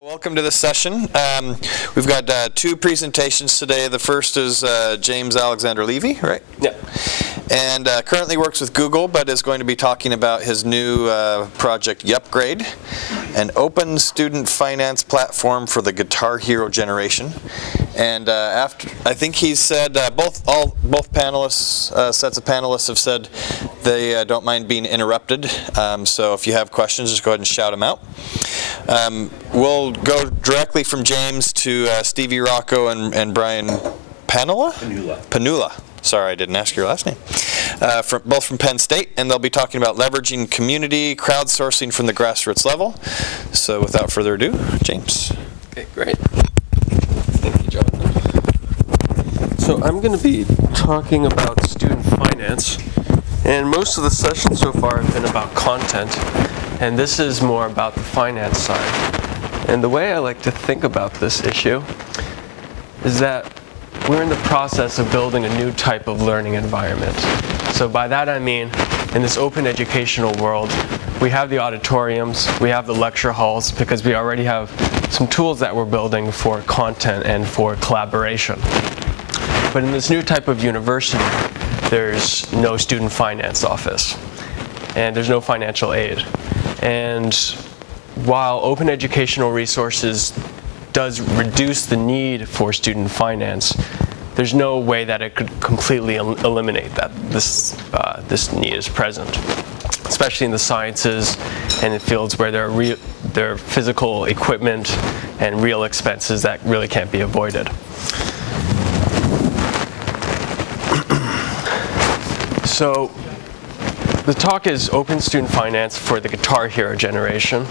Welcome to this session. We've got two presentations today. The first is James Alexander Levy, right? Yeah. And currently works with Google, but is going to be talking about his new project, Upgrade, an open student finance platform for the Guitar Hero generation. And I think he said both panelists, sets of panelists have said they don't mind being interrupted. So if you have questions, just go ahead and shout them out. We'll go directly from James to Stevie, Rocco, and Brian Panulla? Panulla. Sorry, I didn't ask your last name. Both from Penn State, and they'll be talking about leveraging community crowdsourcing from the grassroots level. So without further ado, James. Okay, great. Thank you, Jonathan. So I'm going to be talking about student finance, and most of the sessions so far have been about content, and this is more about the finance side. And the way I like to think about this issue is that we're in the process of building a new type of learning environment. So by that I mean, in this open educational world, we have the auditoriums, we have the lecture halls, because we already have some tools that we're building for content and for collaboration. But in this new type of university, there's no student finance office, and there's no financial aid. And while open educational resources does reduce the need for student finance, there's no way that it could completely eliminate that this need is present, especially in the sciences and in fields where there are physical equipment and real expenses that really can't be avoided. So the talk is Open Student Finance for the Guitar Hero generation,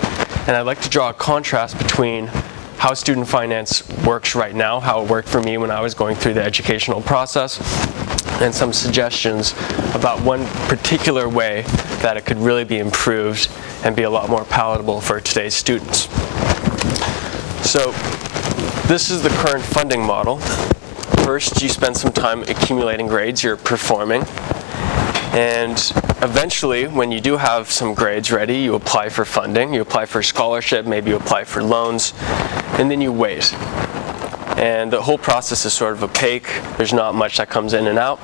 and I'd like to draw a contrast between how student finance works right now, how it worked for me when I was going through the educational process, and some suggestions about one particular way that it could really be improved and be a lot more palatable for today's students. So this is the current funding model. First, you spend some time accumulating grades, you're performing, and eventually, when you do have some grades ready, you apply for funding, you apply for scholarship, maybe you apply for loans, and then you wait. And the whole process is sort of opaque. There's not much that comes in and out.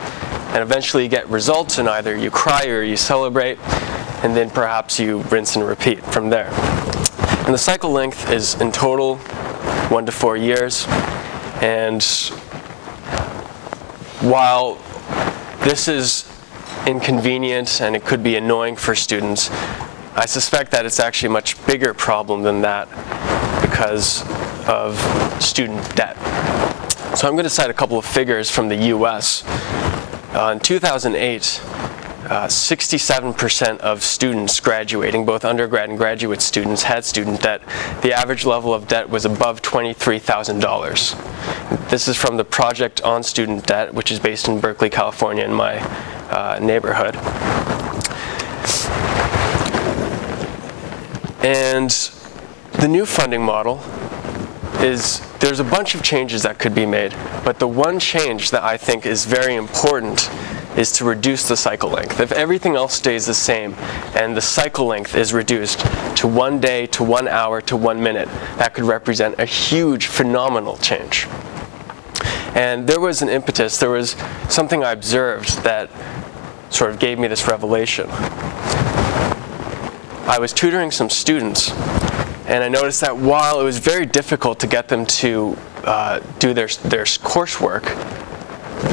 And eventually you get results, and either you cry or you celebrate, and then perhaps you rinse and repeat from there. And the cycle length is in total 1 to 4 years. And while this is inconvenient and it could be annoying for students, I suspect that it's actually a much bigger problem than that because of student debt. So I'm going to cite a couple of figures from the US. In 2008, 67% of students graduating, both undergrad and graduate students, had student debt. The average level of debt was above $23,000. This is from the Project on Student Debt, which is based in Berkeley, California, in my neighborhood. And the new funding model is, there's a bunch of changes that could be made, but the one change that I think is very important is to reduce the cycle length. If everything else stays the same and the cycle length is reduced to 1 day, to 1 hour, to 1 minute, that could represent a huge, phenomenal change. And there was an impetus, there was something I observed that sort of gave me this revelation. I was tutoring some students, and I noticed that while it was very difficult to get them to do their coursework,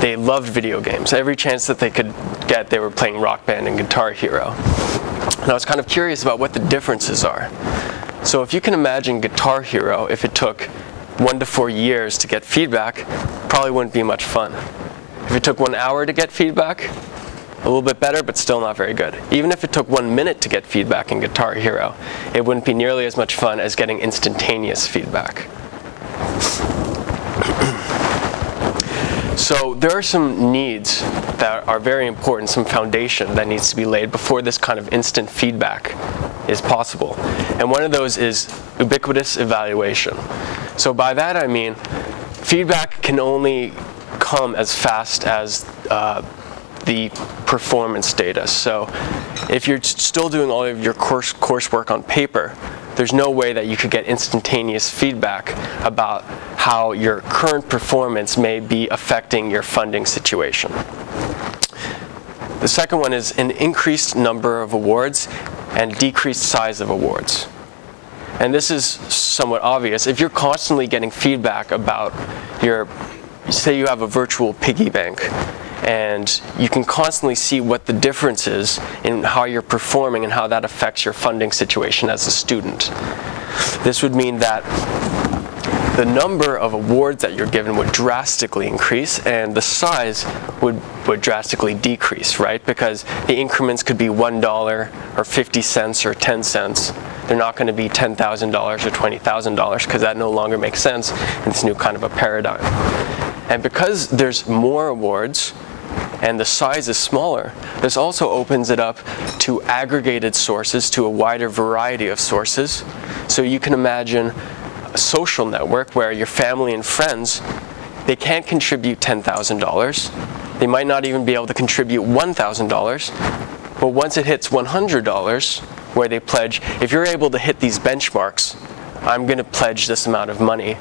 they loved video games. Every chance that they could get, they were playing Rock Band and Guitar Hero. And I was kind of curious about what the differences are. So if you can imagine Guitar Hero, if it took 1 to 4 years to get feedback, probably wouldn't be much fun. If it took 1 hour to get feedback, a little bit better, but still not very good. Even if it took 1 minute to get feedback in Guitar Hero, it wouldn't be nearly as much fun as getting instantaneous feedback. So there are some needs that are very important, some foundation that needs to be laid before this kind of instant feedback is possible. And one of those is ubiquitous evaluation. So by that I mean, feedback can only come as fast as the performance data. So if you're still doing all of your coursework on paper, there's no way that you could get instantaneous feedback about how your current performance may be affecting your funding situation. The second one is an increased number of awards and decreased size of awards. And this is somewhat obvious. If you're constantly getting feedback about say you have a virtual piggy bank, and you can constantly see what the difference is in how you're performing and how that affects your funding situation as a student. This would mean that the number of awards that you're given would drastically increase, and the size would drastically decrease, right? Because the increments could be $1 or 50 cents or 10 cents. They're not going to be $10,000 or $20,000 because that no longer makes sense in this new kind of a paradigm. And because there's more awards and the size is smaller, this also opens it up to aggregated sources, to a wider variety of sources. So you can imagine a social network where your family and friends, they can't contribute $10,000. They might not even be able to contribute $1,000. But once it hits $100, where they pledge, if you're able to hit these benchmarks, I'm going to pledge this amount of money.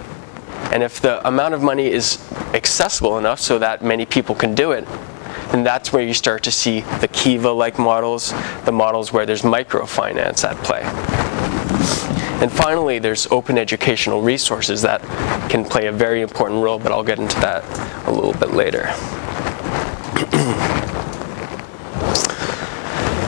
And if the amount of money is accessible enough so that many people can do it, then that's where you start to see the Kiva-like models, the models where there's microfinance at play. And finally, there's open educational resources that can play a very important role, but I'll get into that a little bit later.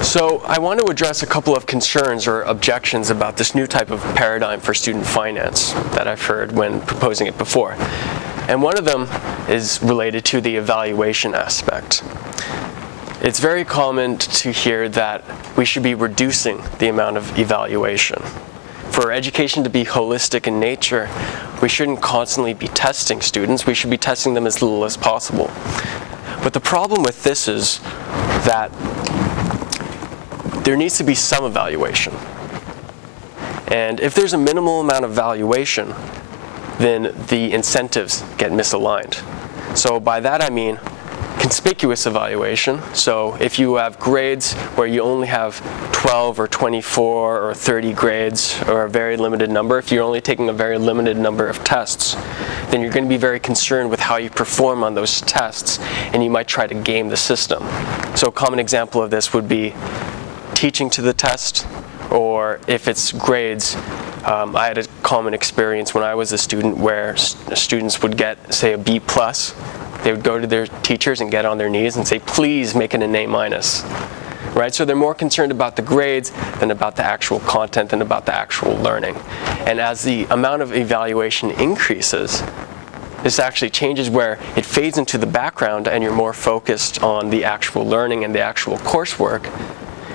So I want to address a couple of concerns or objections about this new type of paradigm for student finance that I've heard when proposing it before. And one of them is related to the evaluation aspect. It's very common to hear that we should be reducing the amount of evaluation. For education to be holistic in nature, we shouldn't constantly be testing students. We should be testing them as little as possible. But the problem with this is that there needs to be some evaluation. And if there's a minimal amount of evaluation, then the incentives get misaligned. So by that I mean conspicuous evaluation. So if you have grades where you only have 12 or 24 or 30 grades, or a very limited number, if you're only taking a very limited number of tests, then you're going to be very concerned with how you perform on those tests, and you might try to game the system. So a common example of this would be teaching to the test, or if it's grades, I had a common experience when I was a student where students would get, say, a B+. They would go to their teachers and get on their knees and say, please make it an A-. Right? So they're more concerned about the grades than about the actual content and about the actual learning. And as the amount of evaluation increases, this actually changes where it fades into the background and you're more focused on the actual learning and the actual coursework.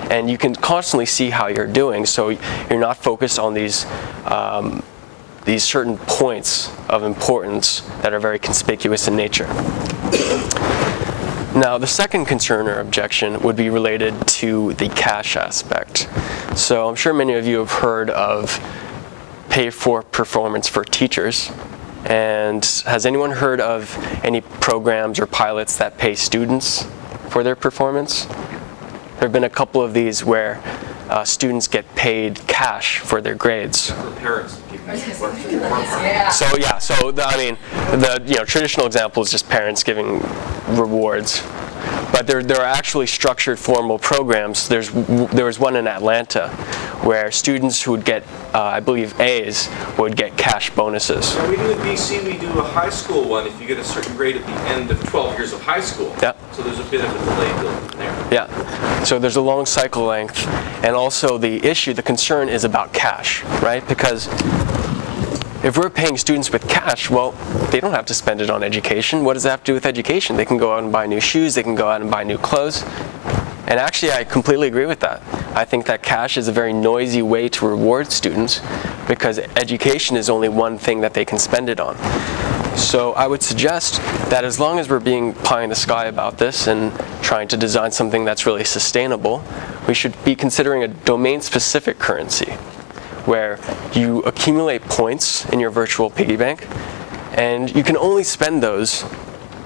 And you can constantly see how you're doing, so you're not focused on these certain points of importance that are very conspicuous in nature. Now, the second concern or objection would be related to the cash aspect. So I'm sure many of you have heard of pay for performance for teachers. And has anyone heard of any programs or pilots that pay students for their performance? There have been a couple of these where students get paid cash for their grades. For parents. The traditional example is just parents giving rewards. But there are actually structured formal programs. There was one in Atlanta where students who would get, I believe, A's would get cash bonuses. Yeah, we do in BC, we do a high school one if you get a certain grade at the end of 12 years of high school. Yeah. So there's a bit of a delay built in there. Yeah. So there's a long cycle length. And also the concern is about cash, right? Because if we're paying students with cash, well, they don't have to spend it on education. What does that have to do with education? They can go out and buy new shoes, they can go out and buy new clothes. And actually, I completely agree with that. I think that cash is a very noisy way to reward students because education is only one thing that they can spend it on. So I would suggest that as long as we're being pie in the sky about this and trying to design something that's really sustainable, we should be considering a domain-specific currency, where you accumulate points in your virtual piggy bank, and you can only spend those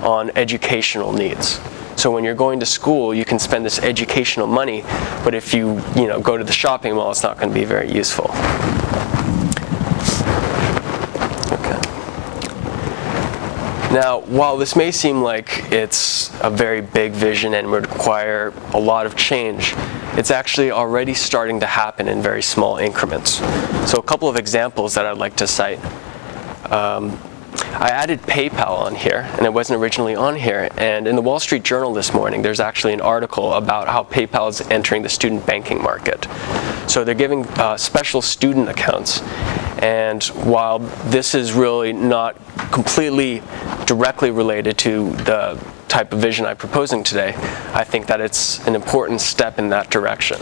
on educational needs. So when you're going to school, you can spend this educational money, but if you go to the shopping mall, it's not going to be very useful. Now, while this may seem like it's a very big vision and would require a lot of change, it's actually already starting to happen in very small increments. So a couple of examples that I'd like to cite. I added PayPal on here, and it wasn't originally on here. And in the Wall Street Journal this morning, there's actually an article about how PayPal is entering the student banking market. So they're giving special student accounts. And while this is really not completely directly related to the type of vision I'm proposing today, I think that it's an important step in that direction.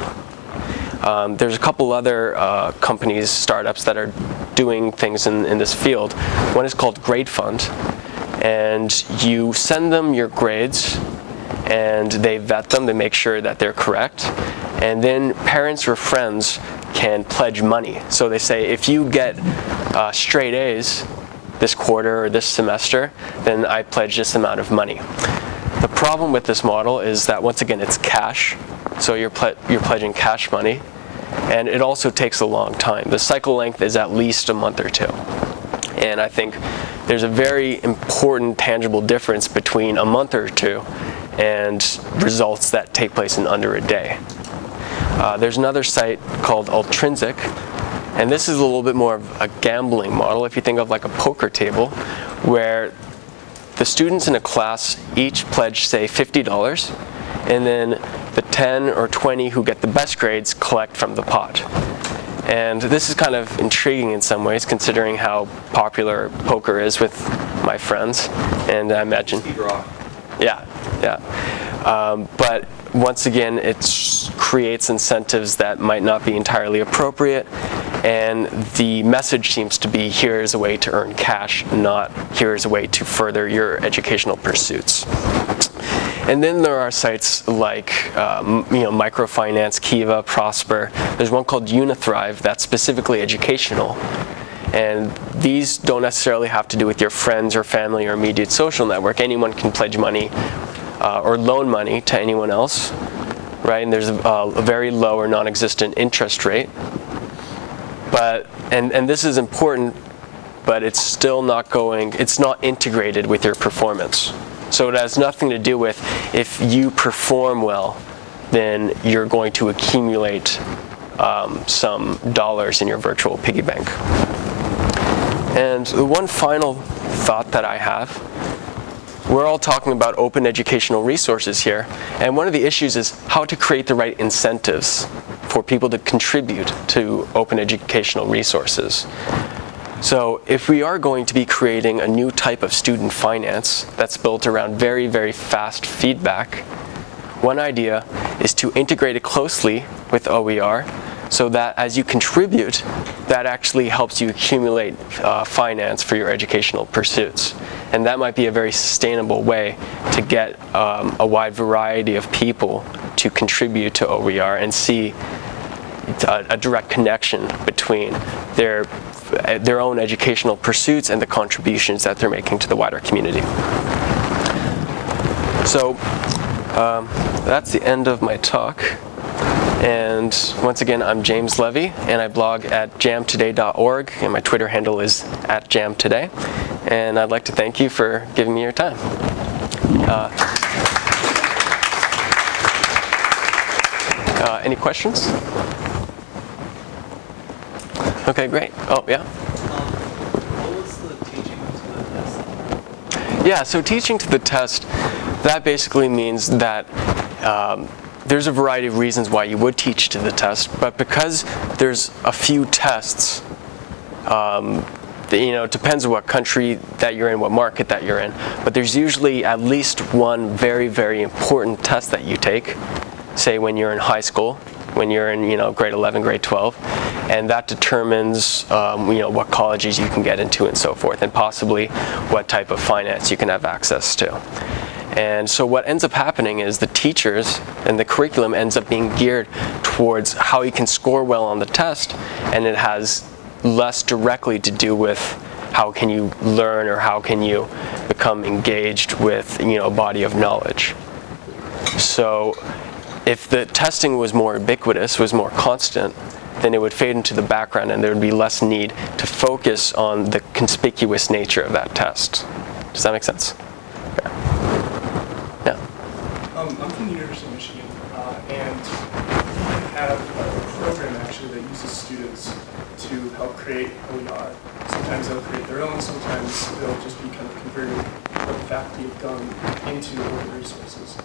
There's a couple other companies, startups that are doing things in this field. One is called Grade Fund, and you send them your grades, and they vet them, they make sure that they're correct, and then parents or friends can pledge money. So they say, if you get straight A's this quarter or this semester, then I pledge this amount of money. The problem with this model is that, once again, it's cash. So you're pledging cash money, and it also takes a long time. The cycle length is at least a month or two. And I think there's a very important tangible difference between a month or two and results that take place in under a day. There's another site called Altrinsic, and this is a little bit more of a gambling model. If you think of like a poker table, where the students in a class each pledge, say, $50, and then the 10 or 20 who get the best grades collect from the pot. And this is kind of intriguing in some ways, considering how popular poker is with my friends, and I imagine. Yeah. But once again, it creates incentives that might not be entirely appropriate, and the message seems to be, here is a way to earn cash, not here is a way to further your educational pursuits. And then there are sites like Microfinance, Kiva, Prosper. There's one called Unithrive that's specifically educational. And these don't necessarily have to do with your friends or family or immediate social network. Anyone can pledge money or loan money to anyone else, right? And there's a very low or non-existent interest rate. But and this is important, but it's still not it's not integrated with your performance. So it has nothing to do with, if you perform well, then you're going to accumulate some dollars in your virtual piggy bank. And the one final thought that I have, we're all talking about open educational resources here, and one of the issues is how to create the right incentives for people to contribute to open educational resources. So if we are going to be creating a new type of student finance that's built around very, very fast feedback, one idea is to integrate it closely with OER, so that as you contribute, that actually helps you accumulate finance for your educational pursuits. And that might be a very sustainable way to get a wide variety of people to contribute to OER and see a direct connection between their own educational pursuits and the contributions that they're making to the wider community. So that's the end of my talk. And once again, I'm James Levy, and I blog at jamtoday.org, and my Twitter handle is @jamtoday. And I'd like to thank you for giving me your time. Any questions? Okay, great. Oh, yeah? What was the teaching to the test? Yeah, so teaching to the test, that basically means that there's a variety of reasons why you would teach to the test, but because there's a few tests, it depends on what country that you're in, what market that you're in, but there's usually at least one very, very important test that you take, say when you're in high school, when you're in grade 11, grade 12, and that determines what colleges you can get into and so forth, and possibly what type of finance you can have access to. And so what ends up happening is the teachers and the curriculum ends up being geared towards how you can score well on the test, and it has less directly to do with how can you learn or how can you become engaged with a body of knowledge. So if the testing was more ubiquitous, was more constant, then it would fade into the background and there would be less need to focus on the conspicuous nature of that test. Does that make sense? Yeah. I'm from the University of Michigan, and we have a program actually that uses students to help create OER. Sometimes they'll create their own, sometimes they'll just be kind of converting what the faculty have done into open resources.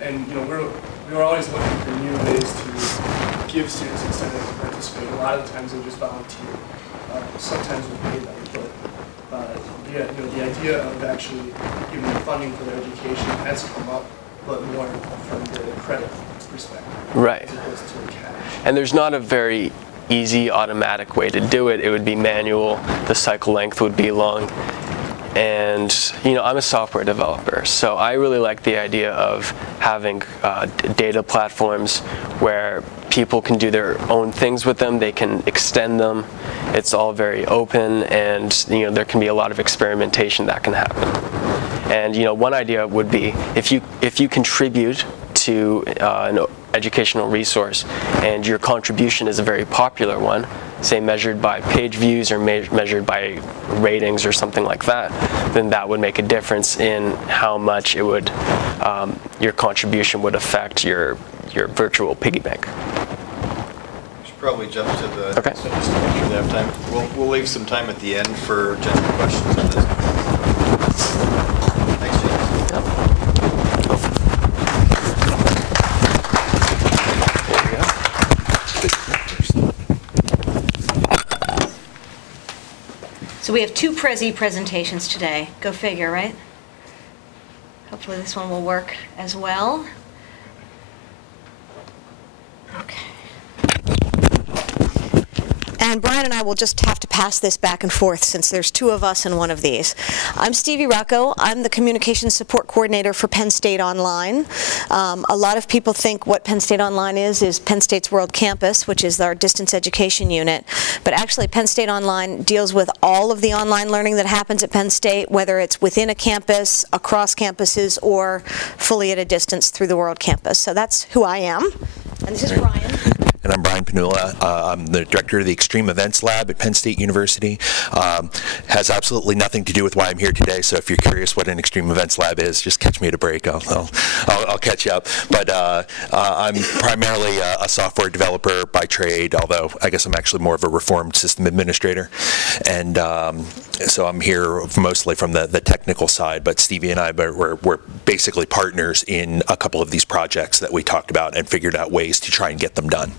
And you know, we're always looking for new ways to give students incentive to participate. A lot of the times they just volunteer. Sometimes we pay them, but the idea of actually giving them funding for their education has come up, but more from the credit perspective, right, as opposed to the cash. And there's not a very easy, automatic way to do it. It would be manual. The cycle length would be long. And you know, I'm a software developer, so I really like the idea of having data platforms where people can do their own things with them. They can extend them. It's all very open, and you know, there can be a lot of experimentation that can happen. And you know, one idea would be if you contribute to an educational resource and your contribution is a very popular one, say measured by page views or measured by ratings or something like that, then that would make a difference in how much it would your contribution would affect your virtual piggy bank. We should probably jump to the, okay. So just to make sure they have time. We'll leave some time at the end for general questions on this. Thanks, James. Yep. So we have two Prezi presentations today. Go figure, right? Hopefully this one will work as well. Okay. And Brian and I will just have to pass this back and forth since there's two of us in one of these. I'm Stevie Rocco. I'm the Communications Support Coordinator for Penn State Online. A lot of people think what Penn State Online is Penn State's World Campus, which is our distance education unit. But actually, Penn State Online deals with all of the online learning that happens at Penn State, whether it's within a campus, across campuses, or fully at a distance through the World Campus. So that's who I am. And this is Brian. And I'm Brian Panulla. I'm the director of the Extreme Events Lab at Penn State University. Has absolutely nothing to do with why I'm here today, so if you're curious what an Extreme Events Lab is, just catch me at a break. I'll catch you up. But I'm primarily a software developer by trade, although I guess I'm actually more of a reformed system administrator. And so I'm here mostly from the technical side, but Stevie and I, we're basically partners in a couple of these projects that we talked about and figured out ways to try and get them done.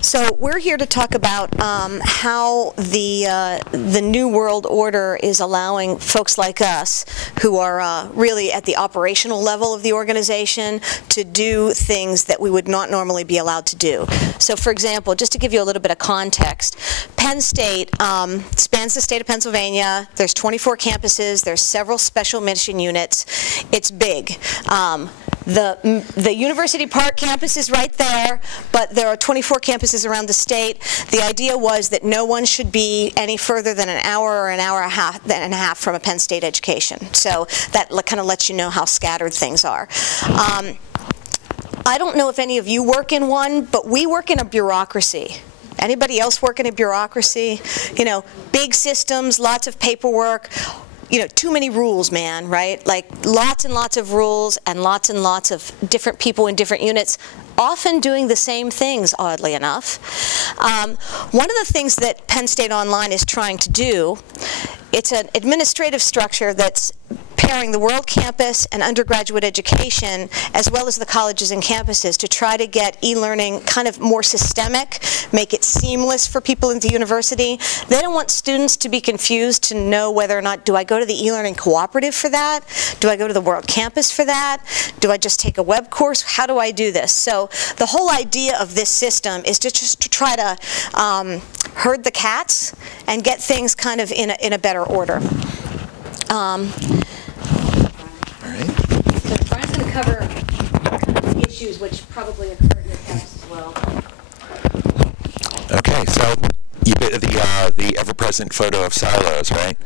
So we're here to talk about how the New World Order is allowing folks like us, who are really at the operational level of the organization, to do things that we would not normally be allowed to do. So for example, just to give you a little bit of context, Penn State spans the state of Pennsylvania. There's 24 campuses. There's several special mission units. It's big. The University Park campus is right there, but there are 24 campuses around the state. The idea was that no one should be any further than an hour or an hour and a half from a Penn State education. So that kind of lets you know how scattered things are. I don't know if any of you work in one, but we work in a bureaucracy. Anybody else work in a bureaucracy? You know, big systems, lots of paperwork. You know, too many rules, man, right? Like lots and lots of rules and lots of different people in different units, often doing the same things, oddly enough. One of the things that Penn State Online is trying to do, it's an administrative structure that's pairing the World Campus and undergraduate education, as well as the colleges and campuses, to try to get e-learning kind of more systemic, make it seamless for people in the university. They don't want students to be confused to know whether or not, do I go to the e-learning cooperative for that? Do I go to the World Campus for that? Do I just take a web course? How do I do this? So the whole idea of this system is to just to try to herd the cats and get things kind of in a better order. So Brian's going to cover issues which probably occur in your campus as well. Okay, so the ever-present photo of silos, right?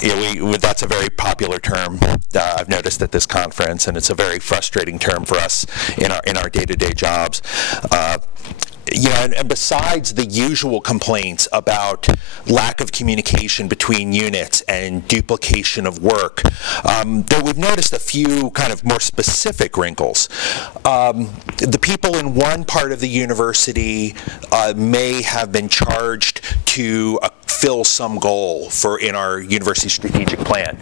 that's a very popular term I've noticed at this conference, and it's a very frustrating term for us in our day-to-day jobs. And besides the usual complaints about lack of communication between units and duplication of work, though we've noticed a few kind of more specific wrinkles. The people in one part of the university may have been charged to fill some goal in our university strategic plan,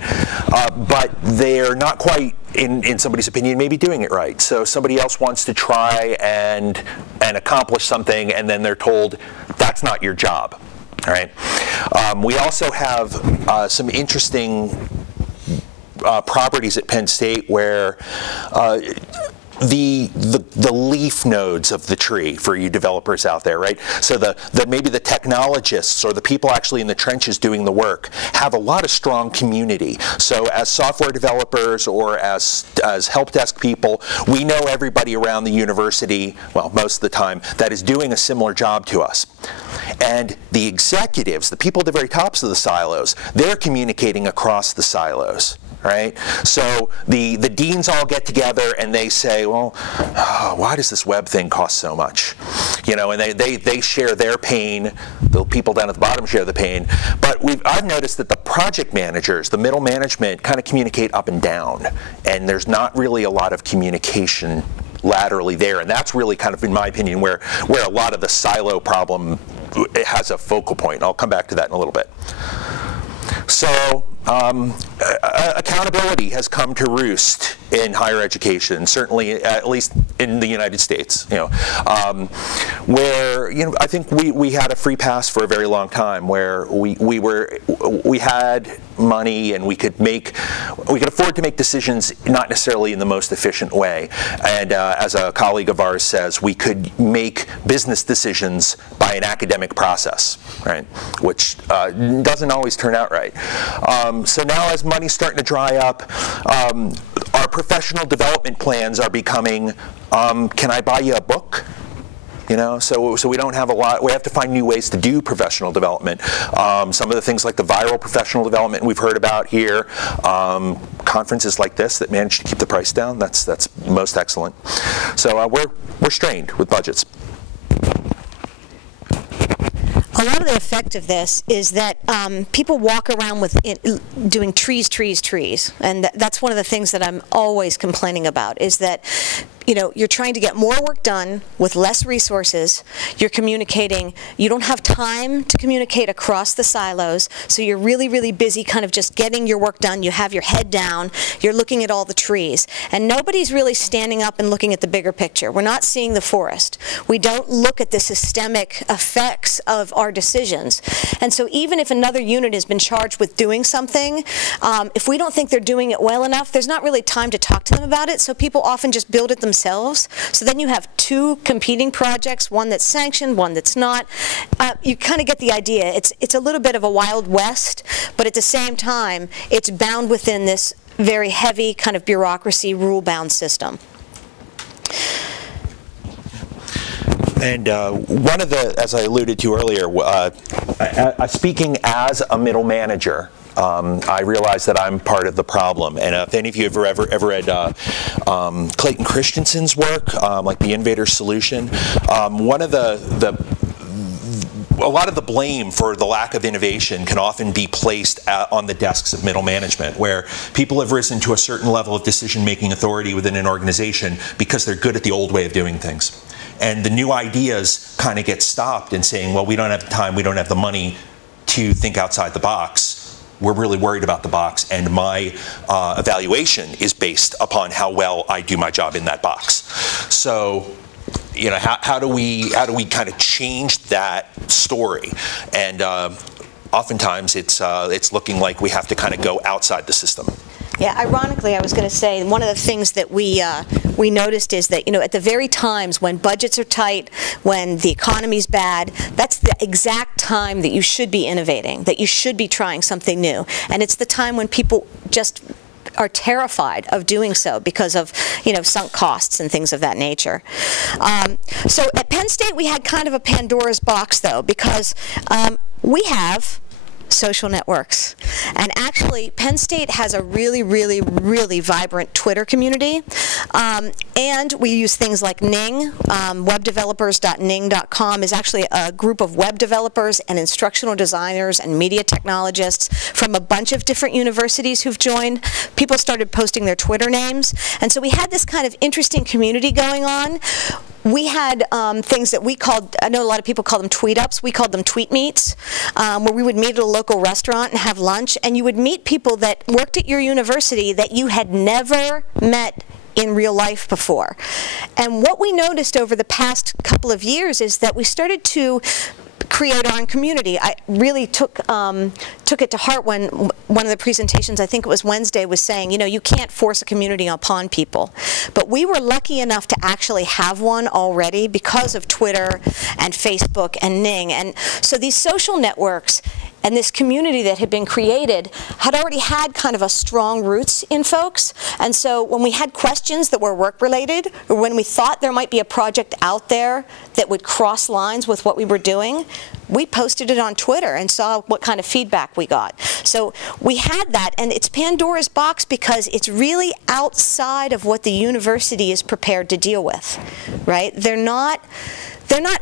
but they're not quite, in somebody's opinion, maybe doing it right. So somebody else wants to try and accomplish something, and then they're told that's not your job. All right. We also have some interesting properties at Penn State where the leaf nodes of the tree for you developers out there, right? So maybe the technologists or the people actually in the trenches doing the work have a lot of strong community. So as software developers or as help desk people, we know everybody around the university, well, most of the time, that is doing a similar job to us. And the executives, the people at the very tops of the silos, they're communicating across the silos. Right? So the deans all get together and they say, well, why does this web thing cost so much? And they share their pain. The people down at the bottom share the pain. But I've noticed that the project managers, the middle management, kind of communicate up and down. And there's not really a lot of communication laterally there. And that's really kind of, in my opinion, where a lot of the silo problem has a focal point. I'll come back to that in a little bit. So accountability has come to roost in higher education, certainly at least in the United States. Where I think we had a free pass for a very long time, where we had money and we could afford to make decisions not necessarily in the most efficient way. And as a colleague of ours says, we could make business decisions by an academic process, right? Which doesn't always turn out right. So now, as money's starting to dry up, our professional development plans are becoming, can I buy you a book? So we don't have a lot. We have to find new ways to do professional development. Some of the things like the viral professional development we've heard about here, conferences like this that manage to keep the price down, that's most excellent. So we're strained with budgets. A lot of the effect of this is that people walk around with doing trees, and that's one of the things that I'm always complaining about, is that you're trying to get more work done with less resources. You're communicating. You don't have time to communicate across the silos, so you're really, really busy kind of just getting your work done. You have your head down. You're looking at all the trees. And nobody's really standing up and looking at the bigger picture. We're not seeing the forest. We don't look at the systemic effects of our decisions. And so even if another unit has been charged with doing something, if we don't think they're doing it well enough, there's not really time to talk to them about it, so people often just build it themselves. So then you have two competing projects, one that's sanctioned, one that's not. You kind of get the idea. It's a little bit of a Wild West, but at the same time, it's bound within this very heavy kind of bureaucracy, rule-bound system. And one of the, as I alluded to earlier, speaking as a middle manager, I realize that I'm part of the problem. And if any of you have ever read Clayton Christensen's work, like The Innovator's Solution, a lot of the blame for the lack of innovation can often be placed on the desks of middle management, where people have risen to a certain level of decision-making authority within an organization because they're good at the old way of doing things. And the new ideas kind of get stopped and saying, well, we don't have the time, we don't have the money to think outside the box. We're really worried about the box, and my evaluation is based upon how well I do my job in that box. So, how do we kind of change that story? And oftentimes it's looking like we have to kind of go outside the system. Yeah, ironically, I was going to say, one of the things that we noticed is that, at the very times when budgets are tight, when the economy's bad, that's the exact time that you should be innovating, that you should be trying something new. And it's the time when people just are terrified of doing so because of, sunk costs and things of that nature. So at Penn State, we had kind of a Pandora's box, though, because we have social networks. And actually, Penn State has a really, really, really vibrant Twitter community. And we use things like Ning. Webdevelopers.ning.com is actually a group of web developers and instructional designers and media technologists from a bunch of different universities who've joined. People started posting their Twitter names. And so we had this kind of interesting community going on. We had things that we called, I know a lot of people call them tweet-ups, we called them tweet meets, where we would meet at a local restaurant and have lunch, and you would meet people that worked at your university that you had never met in real life before. And what we noticed over the past couple of years is that we started to create our own community. I really took it to heart when one of the presentations, I think it was Wednesday, was saying, you know, you can't force a community upon people. But we were lucky enough to actually have one already because of Twitter and Facebook and Ning. And so these social networks and this community that had been created had already had kind of a strong roots in folks. And so when we had questions that were work-related, or when we thought there might be a project out there that would cross lines with what we were doing, we posted it on Twitter and saw what kind of feedback we got. So we had that, and it's Pandora's box because it's really outside of what the university is prepared to deal with, right? They're not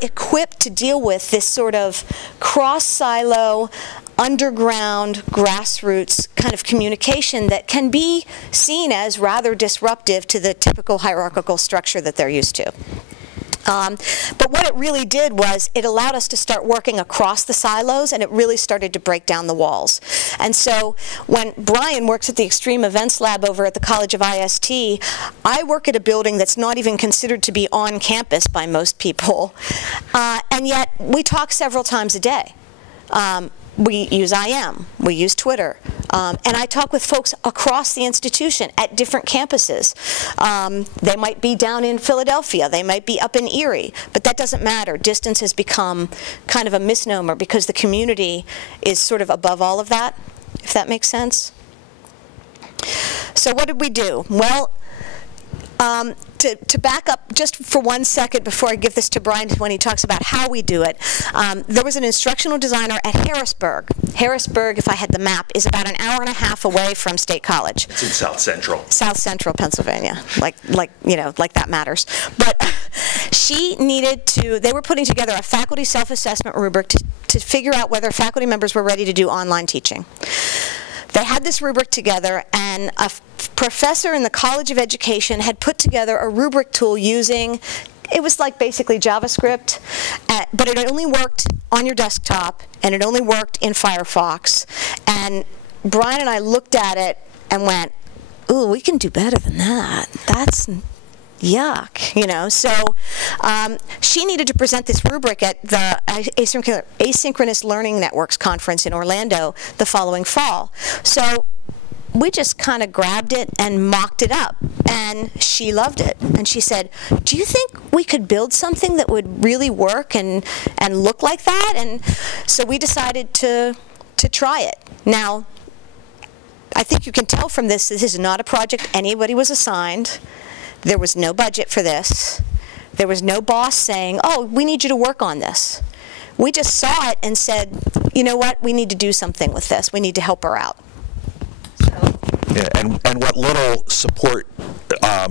equipped to deal with this sort of cross-silo, underground, grassroots kind of communication that can be seen as rather disruptive to the typical hierarchical structure that they're used to. But what it really did was it allowed us to start working across the silos, and it really started to break down the walls. And so when Brian works at the Extreme Events Lab over at the College of IST, I work at a building that's not even considered to be on campus by most people, and yet we talk several times a day. We use IM, we use Twitter, and I talk with folks across the institution at different campuses. They might be down in Philadelphia, they might be up in Erie, but that doesn't matter. Distance has become kind of a misnomer because the community is sort of above all of that, if that makes sense. So what did we do? Well, to back up just for 1 second before I give this to Brian when he talks about how we do it, there was an instructional designer at Harrisburg. Harrisburg, if I had the map, is about an hour and a half away from State College. It's in South Central. South Central Pennsylvania, like that matters. But she needed to, they were putting together a faculty self-assessment rubric to figure out whether faculty members were ready to do online teaching. They had this rubric together, and a professor in the College of Education had put together a rubric tool using, it was like basically JavaScript, but it only worked on your desktop, and it only worked in Firefox. And Brian and I looked at it and went, ooh, we can do better than that. That's yuck, you know. So she needed to present this rubric at the Asynchronous Learning Networks conference in Orlando the following fall. So we just kind of grabbed it and mocked it up, and she loved it. And she said, do you think we could build something that would really work and look like that? And so we decided to try it. Now, I think you can tell from this is not a project anybody was assigned. There was no budget for this. There was no boss saying, oh, we need you to work on this. We just saw it and said, you know what, we need to do something with this. We need to help her out. So. Yeah, and what little support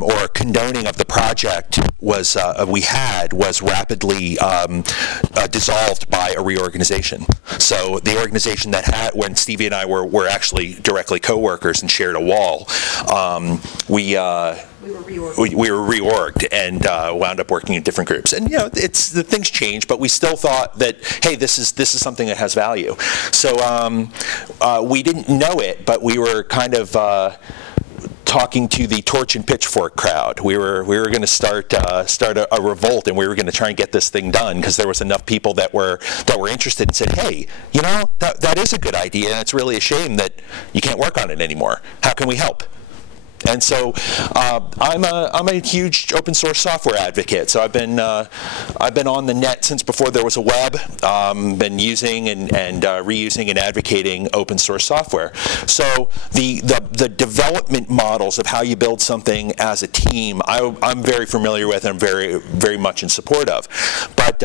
or condoning of the project was we had was rapidly dissolved by a reorganization. So the organization that had, when Stevie and I were actually directly co-workers and shared a wall, we were reorged and wound up working in different groups. And you know, the things changed, but we still thought that, hey, this is something that has value. So we didn't know it, but we were kind of talking to the torch and pitchfork crowd. We were going to start a revolt, and we were going to try and get this thing done because there was enough people that were interested and said, hey, you know, that is a good idea, and it's really a shame that you can't work on it anymore. How can we help? And so I'm a huge open source software advocate. So I've been on the net since before there was a web. Been using and reusing and advocating open source software. So the development models of how you build something as a team, I'm very familiar with and very much in support of. But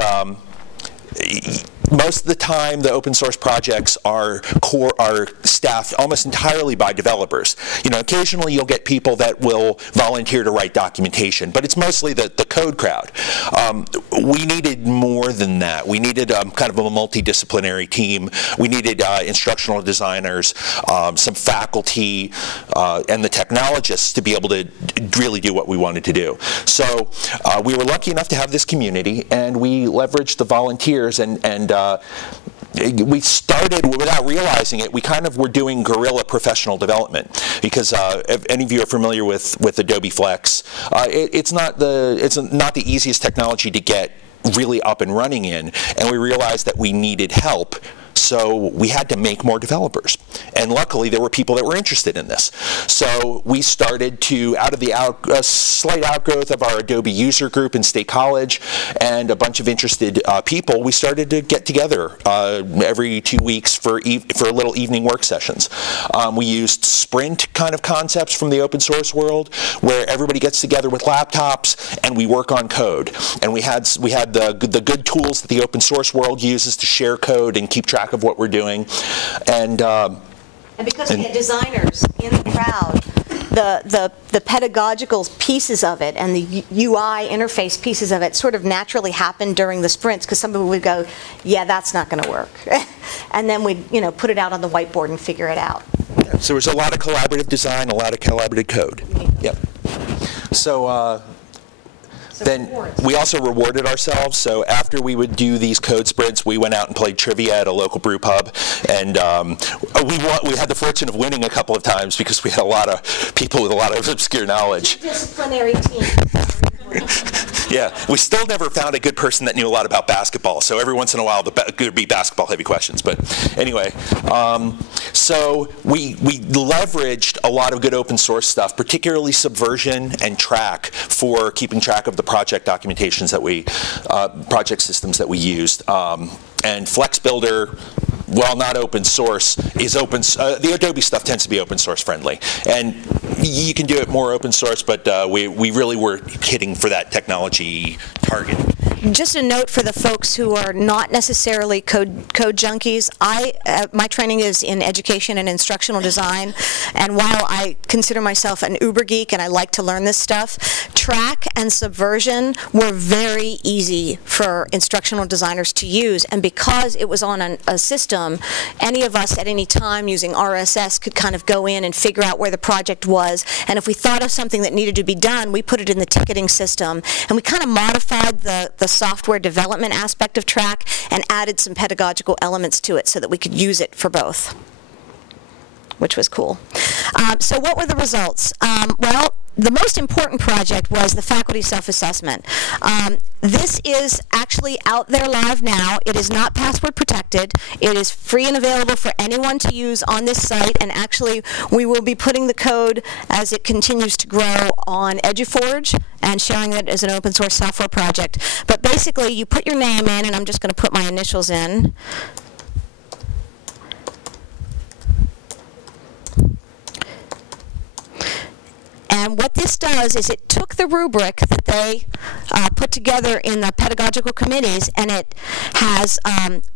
most of the time, the open source projects are staffed almost entirely by developers. You know, occasionally you'll get people that will volunteer to write documentation, but it's mostly the code crowd. We needed more than that. We needed kind of a multidisciplinary team. We needed instructional designers, some faculty, and the technologists to be able to really do what we wanted to do. So we were lucky enough to have this community, and we leveraged the volunteers, and we started, without realizing it, we kind of were doing guerrilla professional development, because if any of you are familiar with Adobe Flex, it's not the easiest technology to get really up and running in, and we realized that we needed help. So we had to make more developers. And luckily, there were people that were interested in this. So we started to, out of the slight outgrowth of our Adobe user group in State College and a bunch of interested people, we started to get together every 2 weeks for little evening work sessions. We used sprint kind of concepts from the open source world, where everybody gets together with laptops and we work on code. And we had the good tools that the open source world uses to share code and keep track of what we're doing, and because we had designers in the crowd, the pedagogical pieces of it and the UI interface pieces of it sort of naturally happened during the sprints, because some people would go, yeah, that's not going to work, and then we'd put it out on the whiteboard and figure it out. So there's a lot of collaborative design, a lot of collaborative code. Yep. So. Then we also rewarded ourselves. So after we would do these code sprints, we went out and played trivia at a local brew pub, and we had the fortune of winning a couple of times because we had a lot of people with a lot of obscure knowledge. Disciplinary team. Yeah, we still never found a good person that knew a lot about basketball. So every once in a while, there'd be basketball-heavy questions. But anyway, so we leveraged a lot of good open source stuff, particularly Subversion and Track, for keeping track of the project documentations that project systems that we used. And Flex Builder, while not open source, is open. The Adobe stuff tends to be open source friendly, and you can do it more open source. But we really were hitting for that technology target. Just a note for the folks who are not necessarily code junkies. My training is in education and instructional design, and while I consider myself an uber geek and I like to learn this stuff, Track and Subversion were very easy for instructional designers to use, and because it was on a system, any of us at any time using RSS could kind of go in and figure out where the project was, and if we thought of something that needed to be done, we put it in the ticketing system, and we kind of modified the software development aspect of Track and added some pedagogical elements to it so that we could use it for both, which was cool. So what were the results? Well, the most important project was the faculty self-assessment. This is actually out there live now. It is not password protected. It is free and available for anyone to use on this site, and actually we will be putting the code as it continues to grow on EduForge and sharing it as an open source software project. But basically you put your name in, and I'm just going to put my initials in. And what this does is it took the rubric that they put together in the pedagogical committees, and it has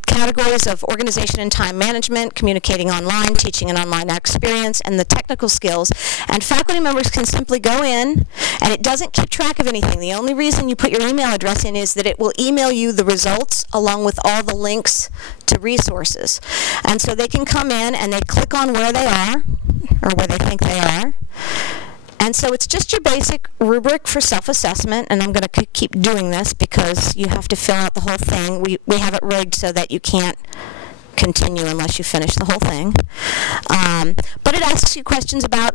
categories of organization and time management, communicating online, teaching an online experience, and the technical skills. And faculty members can simply go in, and it doesn't keep track of anything. The only reason you put your email address in is that it will email you the results along with all the links to resources. And so they can come in and they click on where they are, or where they think they are. And so it's just your basic rubric for self-assessment, and I'm going to keep doing this because you have to fill out the whole thing. We have it rigged so that you can't continue unless you finish the whole thing. But it asks you questions about,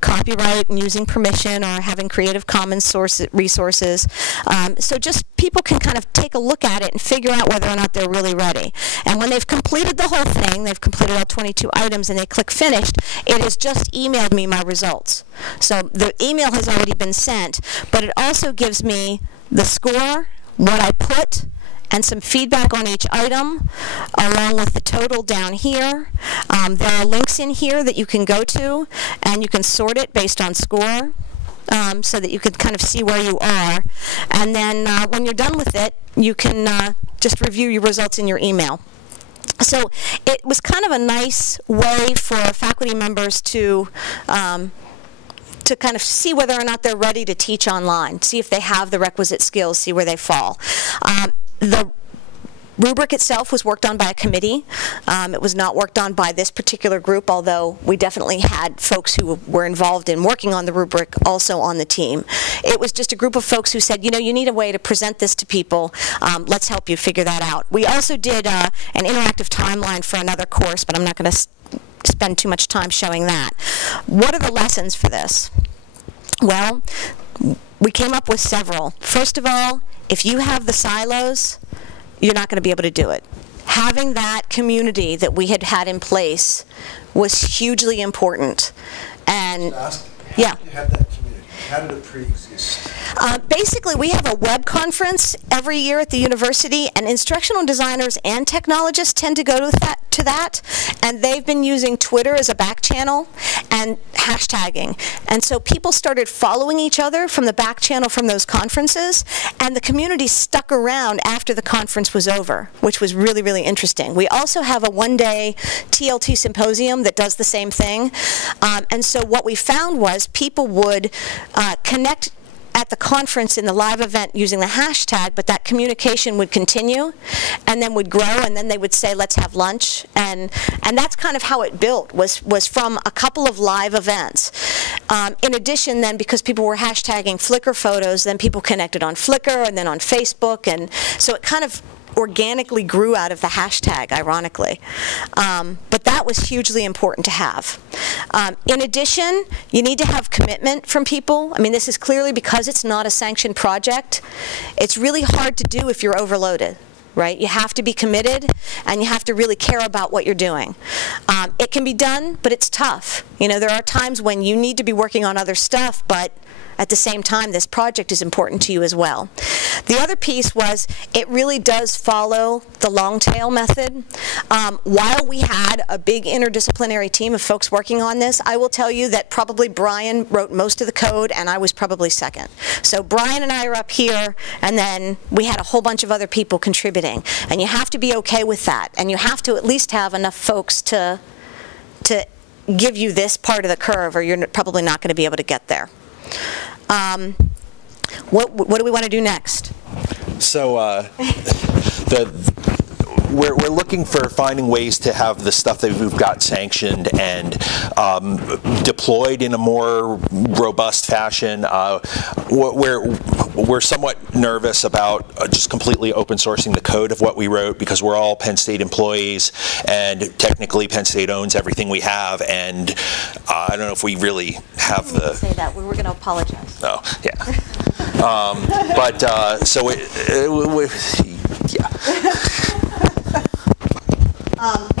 copyright and using permission or having Creative Commons resources. So just people can kind of take a look at it and figure out whether or not they're really ready. And when they've completed the whole thing, they've completed all 22 items, and they click finished, it has just emailed me my results. So the email has already been sent, but it also gives me the score, what I put, and some feedback on each item, along with the total down here. There are links in here that you can go to, and you can sort it based on score, so that you can kind of see where you are. And then when you're done with it, you can just review your results in your email. So it was kind of a nice way for faculty members to kind of see whether or not they're ready to teach online, see if they have the requisite skills, see where they fall. The rubric itself was worked on by a committee. It was not worked on by this particular group, although we definitely had folks who were involved in working on the rubric also on the team. It was just a group of folks who said, you know, you need a way to present this to people. Let's help you figure that out. We also did an interactive timeline for another course, but I'm not going to spend too much time showing that. What are the lessons for this? Well, we came up with several. First of all, if you have the silos, you're not going to be able to do it. Having that community that we had had in place was hugely important. And yeah. How did you have that community? How did it pre-exist? Basically, we have a web conference every year at the university, and instructional designers and technologists tend to go to that, and they've been using Twitter as a back channel and hashtagging. And so people started following each other from the back channel from those conferences, and the community stuck around after the conference was over, which was really, really interesting. We also have a one-day TLT symposium that does the same thing. And so what we found was people would connect at the conference in the live event using the hashtag, but that communication would continue and then would grow, and then they would say, let's have lunch. And that's kind of how it built, was from a couple of live events. In addition, then, because people were hashtagging Flickr photos, then people connected on Flickr and then on Facebook, and so it kind of organically grew out of the hashtag, ironically. But that was hugely important to have. In addition, you need to have commitment from people. I mean, this is clearly because it's not a sanctioned project. It's really hard to do if you're overloaded, right? You have to be committed, and you have to really care about what you're doing. It can be done, but it's tough. You know, there are times when you need to be working on other stuff, but at the same time, this project is important to you as well. The other piece was it really does follow the long tail method. While we had a big interdisciplinary team of folks working on this, I will tell you that probably Brian wrote most of the code, and I was probably second. So Brian and I are up here, and then we had a whole bunch of other people contributing. And you have to be okay with that, and you have to at least have enough folks to give you this part of the curve, or you're probably not going to be able to get there. What do we want to do next? So we're looking for finding ways to have the stuff that we've got sanctioned and deployed in a more robust fashion. We're somewhat nervous about just completely open sourcing the code of what we wrote, because we're all Penn State employees, and technically Penn State owns everything we have, and I don't know if we really have the... say that. We were going to apologize. Oh, yeah. So yeah.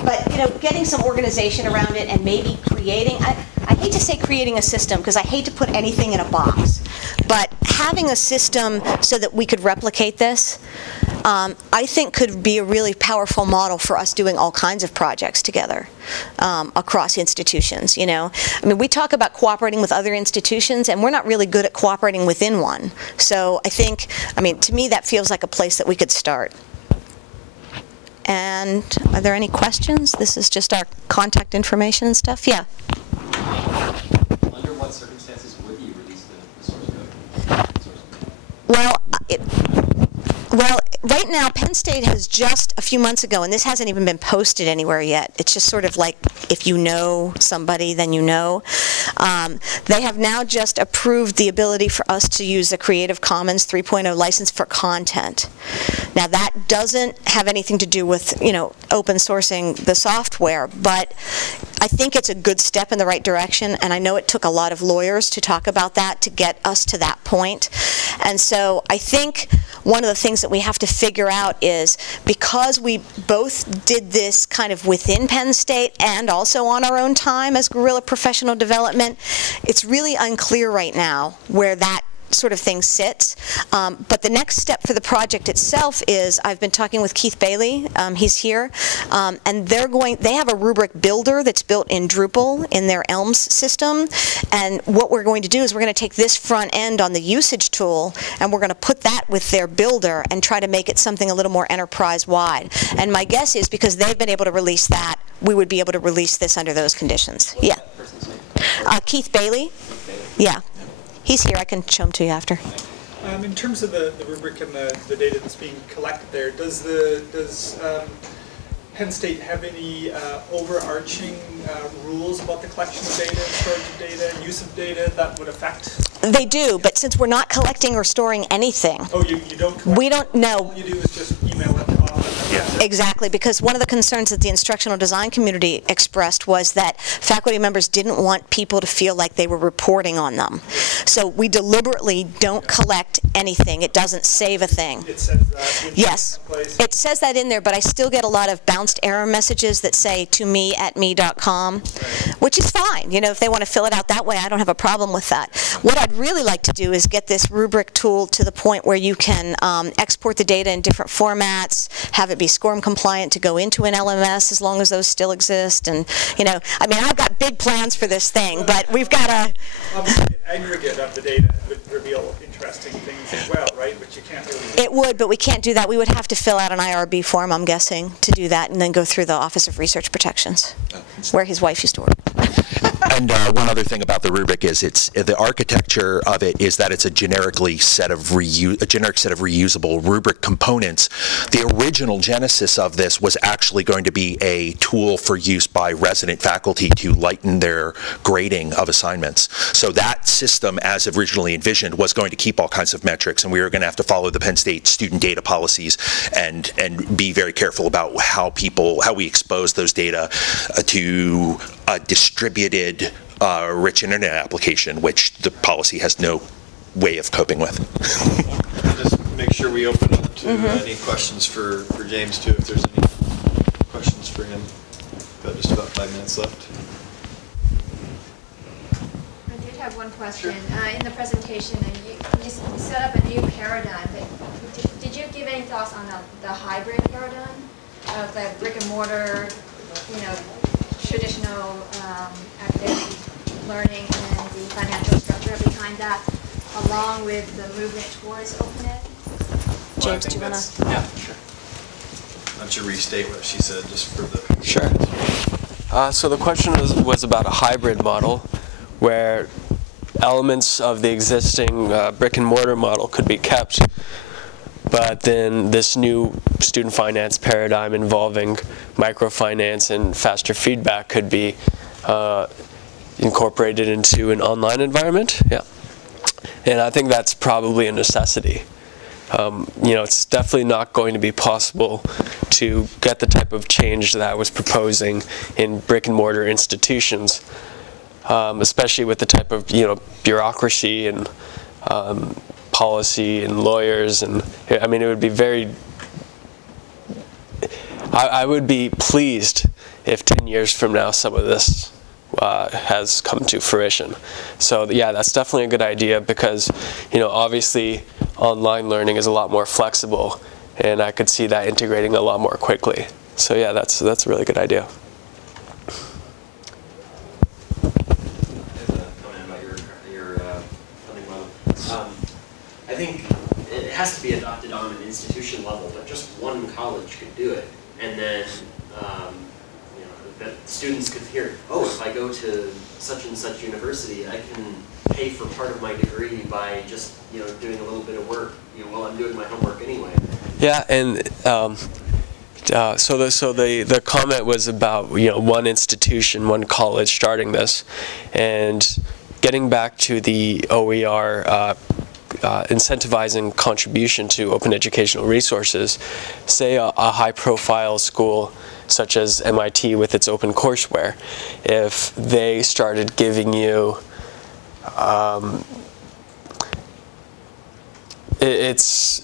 But, you know, getting some organization around it and maybe creating, I hate to say creating a system, because I hate to put anything in a box, but having a system so that we could replicate this, I think could be a really powerful model for us doing all kinds of projects together across institutions, you know. I mean, we talk about cooperating with other institutions, and we're not really good at cooperating within one. So I think, I mean, to me, that feels like a place that we could start. And are there any questions? This is just our contact information and stuff. Yeah? Under what circumstances would you release the source code? Well, right now, Penn State has just a few months ago, and this hasn't even been posted anywhere yet. It's just sort of like, if you know somebody, then you know. They have now just approved the ability for us to use the Creative Commons 3.0 license for content. Now, that doesn't have anything to do with, you know, open sourcing the software, but I think it's a good step in the right direction, and I know it took a lot of lawyers to talk about that to get us to that point. And so I think one of the things that we have to figure out is, because we both did this kind of within Penn State and also on our own time as guerrilla professional development, it's really unclear right now where that sort of thing sits. But the next step for the project itself is I've been talking with Keith Bailey. He's here, and they have a rubric builder that's built in Drupal in their Elms system. And what we're going to do is we're going to take this front end on the usage tool, and we're going to put that with their builder and try to make it something a little more enterprise-wide. And my guess is because they've been able to release that, we would be able to release this under those conditions. What's Yeah. that person's name? Keith Bailey. Yeah. He's here. I can show him to you after. In terms of the rubric and the data that's being collected there, does Penn State have any overarching rules about the collection of data, storage of data, and use of data that would affect? They do, but since we're not collecting or storing anything. Oh, you don't collect? We don't know. All you do is just email it off. Yeah. Exactly, because one of the concerns that the instructional design community expressed was that faculty members didn't want people to feel like they were reporting on them. So we deliberately don't collect anything. It doesn't save a thing. It says that. Yes, it says that in there, but I still get a lot of bounced error messages that say to me@me.com, which is fine. You know, if they want to fill it out that way, I don't have a problem with that. What I'd really like to do is get this rubric tool to the point where you can export the data in different formats, have it be SCORM compliant to go into an LMS as long as those still exist. And, you know, I mean, I've got big plans for this thing, but we've got to... Obviously, the aggregate of the data would reveal interesting things as well, right? But you can't really... It would, but we can't do that. We would have to fill out an IRB form, I'm guessing, to do that, and then go through the Office of Research Protections, where his wife used to work. And one other thing about the rubric is the architecture of it is that it's a generic set of reusable rubric components. The original genesis of this was actually going to be a tool for use by resident faculty to lighten their grading of assignments. So that system, as originally envisioned, was going to keep all kinds of metrics, and we were going to have to follow the Penn State student data policies and be very careful about how we expose those data to a distributed rich internet application, which the policy has no way of coping with. Just make sure we open up to any questions for James too, if there's any questions for him. Got just about 5 minutes left. I did have one question. In the presentation, you set up a new paradigm, but did you give any thoughts on the hybrid paradigm of the brick and mortar, you know, traditional academic learning and the financial structure behind that, along with the movement towards open ed? James, do you want to? Yeah, sure. Why don't you restate what she said just for the... Sure. So the question was about a hybrid model where elements of the existing brick and mortar model could be kept, but then this new student finance paradigm involving microfinance and faster feedback could be incorporated into an online environment. Yeah. And I think that's probably a necessity. You know, it's definitely not going to be possible to get the type of change that I was proposing in brick and mortar institutions, especially with the type of, you know, bureaucracy and policy and lawyers. And I mean, it would be very, I would be pleased if 10 years from now some of this has come to fruition. So yeah, that's definitely a good idea because, you know, obviously online learning is a lot more flexible, and I could see that integrating a lot more quickly. So yeah, that's a really good idea. I think it has to be adopted on an institution level, but just one college could do it, and then you know, that students could hear, oh, if I go to such and such university, I can pay for part of my degree by just, you know, doing a little bit of work, you know, while I'm doing my homework anyway. Yeah, and so the comment was about, you know, one institution, one college starting this, and getting back to the OER. Incentivizing contribution to open educational resources, say a high-profile school such as MIT with its open courseware, if they started giving you, it's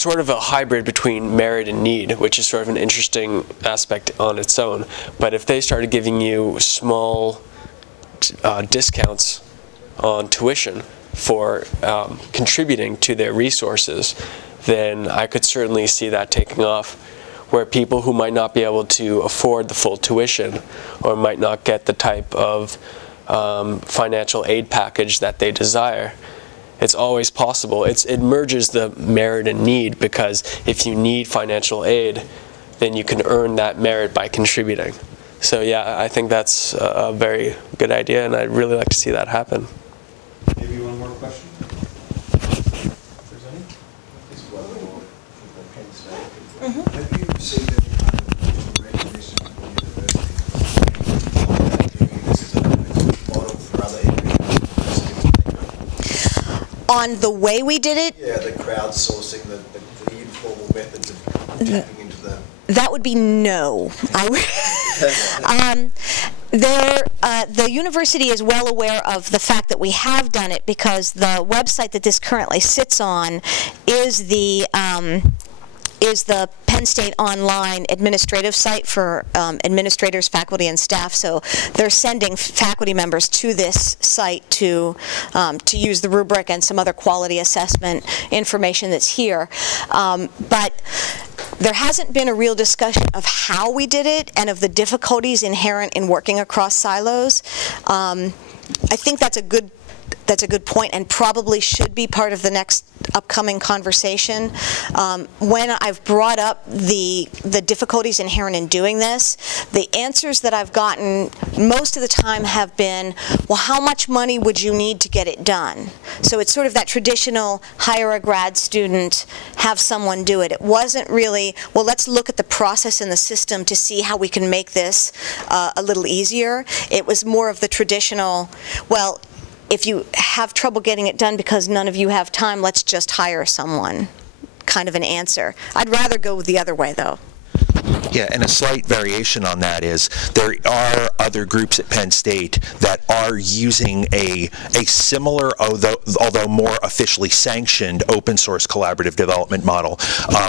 sort of a hybrid between merit and need, which is sort of an interesting aspect on its own. But if they started giving you small discounts on tuition for contributing to their resources, then I could certainly see that taking off, where people who might not be able to afford the full tuition or might not get the type of financial aid package that they desire, it's always possible. It merges the merit and need, because if you need financial aid, then you can earn that merit by contributing. So yeah, I think that's a very good idea, and I'd really like to see that happen. Maybe one more question? If there's any? This is what we'll from Penn State. Have you received any kind of recognition from universities? This is a model for other universities. On the way we did it? Yeah, the crowdsourcing, the informal methods of tapping into the... That would be no. The university is well aware of the fact that we have done it, because the website that this currently sits on is the Penn State online administrative site for administrators, faculty, and staff. So they're sending faculty members to this site to use the rubric and some other quality assessment information that's here. But there hasn't been a real discussion of how we did it and of the difficulties inherent in working across silos. I think that's a good point, and probably should be part of the next upcoming conversation. When I've brought up the difficulties inherent in doing this, the answers that I've gotten most of the time have been, well, how much money would you need to get it done? So it's sort of that traditional hire a grad student, have someone do it. It wasn't really, well, let's look at the process in the system to see how we can make this a little easier. It was more of the traditional, well, if you have trouble getting it done because none of you have time, let's just hire someone, kind of an answer. I'd rather go the other way, though. Yeah, and a slight variation on that is there are other groups at Penn State that are using a similar, although more officially sanctioned, open source collaborative development model.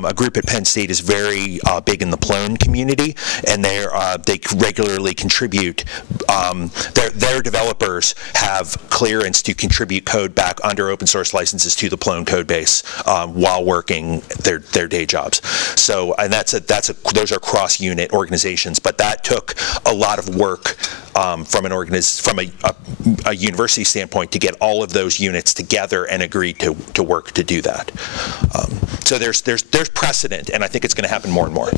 A group at Penn State is very big in the Plone community, and they regularly contribute. Their developers have clearance to contribute code back under open source licenses to the Plone code base while working their day jobs. So, and those are cross-unit organizations, but that took a lot of work from a university standpoint to get all of those units together and agree to work to do that. So there's precedent, and I think it's going to happen more and more.